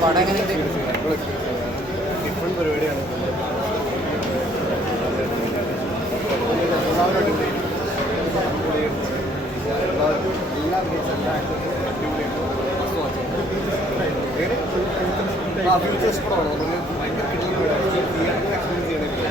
പടം എങ്ങനെ ഡിഫറെൻറ്റ് പരിപാടിയാണ്. ഫ്യൂച്ചേഴ്സ് പടമാണ്. നമുക്ക് ഭയങ്കര കിട്ടുന്ന എക്സ്പീരിയൻസ് ചെയ്യണമെങ്കിൽ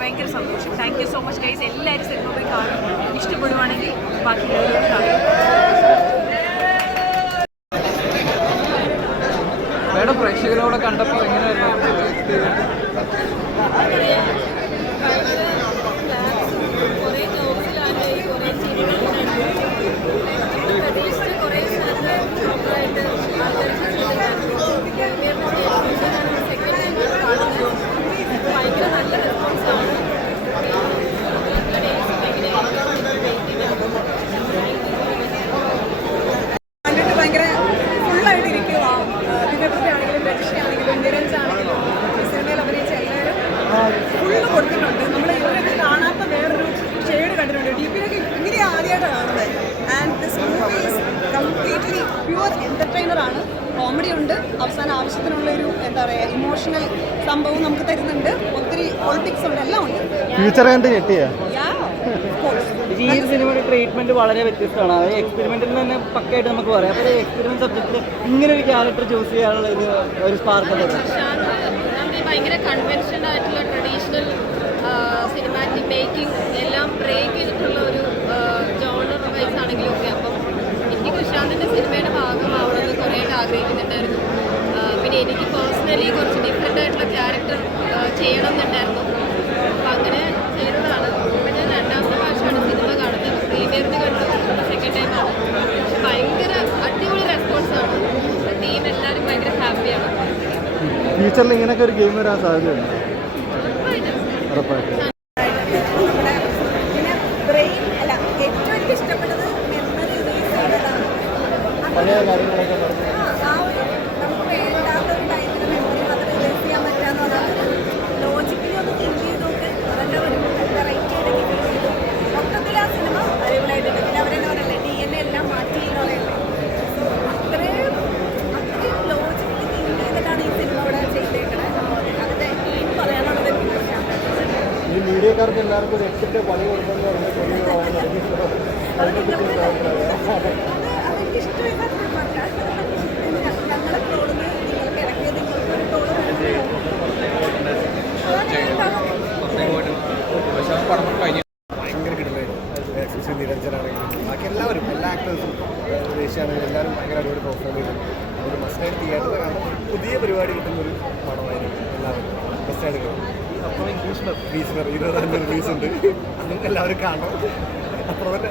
ഭയങ്കര സന്തോഷം. Thank you so much guys. എല്ലാവരും സിനിമ പോയി കാണും. ഇഷ്ടപ്പെടുവാണെങ്കിൽ ബാക്കി കാണും. മേഡം പ്രേക്ഷകരോടെ കണ്ടപ്പോൾ എങ്ങനെയായിരുന്നു എക്സ്പീരിയൻസ്? കൊടുത്തിട്ടുണ്ട്. നമ്മൾ ഇവരൊക്കെ കാണാത്ത വേറൊരു ഷെയ്ഡ് കണ്ടിട്ടുണ്ട്. DP-യിലൊക്കെ ഇങ്ങനെ ആദ്യമായിട്ടാണ് കാണുന്നത്. And this movie is completely pure എൻ്റർടൈനറാണ്. കോമഡി ഉണ്ട്, അവസാന ആവശ്യത്തിനുള്ളൊരു എന്താ പറയുക ഇമോഷണൽ സംഭവം നമുക്ക് തരുന്നുണ്ട്. ഒത്തിരി പൊളിറ്റിക്സ് ഉണ്ട്, എല്ലാം ഉണ്ട്. ഫ്യൂച്ചർ കണ്ട് ഞെട്ടിയാ? ഈ ഒരു സിനിമയുടെ ട്രീറ്റ്മെന്റ് വളരെ വ്യത്യസ്തമാണ്. അത് എക്സ്പെരിമെന്റിൽ തന്നെ പക്കയായിട്ട് നമുക്ക് പറയാം. അപ്പോൾ എക്സ്പെരിമെന്റ് സബ്ജക്റ്റിൽ ഇങ്ങനെ ഒരു ക്യാരക്ടർ ചൂസ് ചെയ്യാനുള്ള ഒരു സ്പാർക്ക് ഭയങ്കര കൺവെൻഷനൽ ആയിട്ടുള്ള ട്രഡീഷണൽ സിനിമാറ്റിക് മേക്കിംഗ് എല്ലാം ബ്രേക്ക് ചെയ്തിട്ടുള്ള ഒരു ജോണർ വൈസ് ആണെങ്കിലും ഒക്കെ. അപ്പം എനിക്ക് കൃഷാന്തിൻ്റെ സിനിമയുടെ ഭാഗമാവണമെന്ന് കുറേയായിട്ട് ആഗ്രഹിക്കുന്നുണ്ടായിരുന്നു. പിന്നെ എനിക്ക് പേഴ്സണലി കുറച്ച് ഡിഫറെൻ്റ് ആയിട്ടുള്ള ക്യാരക്ടർ ചെയ്യണം എന്നുണ്ടായിരുന്നു. അപ്പം അങ്ങനെ ചെയ്തതാണ്. അപ്പം ഞാൻ രണ്ടാമത്തെ പ്രാവശ്യമാണ് സിനിമ കാണുന്നത്. പ്രീമിയറിന് കണ്ടു, സെക്കൻഡ് ടൈമാണ്. പക്ഷെ ഭയങ്കര അടിപൊളി റെസ്പോൺസാണ്. ടീം എല്ലാവരും ഭയങ്കര ഹാപ്പിയാണ്. ഫ്യൂച്ചറിൽ ഇങ്ങനെയൊക്കെ ഒരു ഗെയിം വരാൻ സാധ്യതയുണ്ട്? ഉറപ്പായിട്ടും. പഴയ കാര്യങ്ങളൊക്കെ ലോജിക്കലി ഒന്ന് തിങ്ക് ചെയ്ത് നോക്ക്. അതൊക്കെ ഒരു വെറൈറ്റി ആയിട്ട് ആൾക്കാർക്ക് എല്ലാവർക്കും ഒരു 8 പണി കൊടുക്കുന്ന അതിനെ പറ്റി അതെനിക്ക് ഇഷ്ടമില്ല ഞങ്ങളെ ട്രോളുന്നത് നിങ്ങൾക്ക് ഇടയ്ക്ക് ഒരു ട്രോള് പക്ഷെ പടം കഴിഞ്ഞു ഭയങ്കര കിടലായിരുന്നു. എക്സ്പെഷ്യലി നിരഞ്ജനാണെങ്കിലും ബാക്കി എല്ലാവരും എല്ലാ ആക്ടേഴ്സും ദേശീയാണെങ്കിലും എല്ലാവരും ഭയങ്കര അടിപൊളി പെർഫോം ചെയ്തു. ഒരു മസ്റ്റായിട്ട് തിയേറ്ററിൽ കാണാൻ പുതിയ പരിപാടി കിട്ടുന്നൊരു പടമായിരുന്നു. എല്ലാവരും മസ്റ്റായിട്ട് കാണും. റീസണർ 25 റിലീസുണ്ട്. അതും എല്ലാവരും കാണണം. അത്ര തന്നെ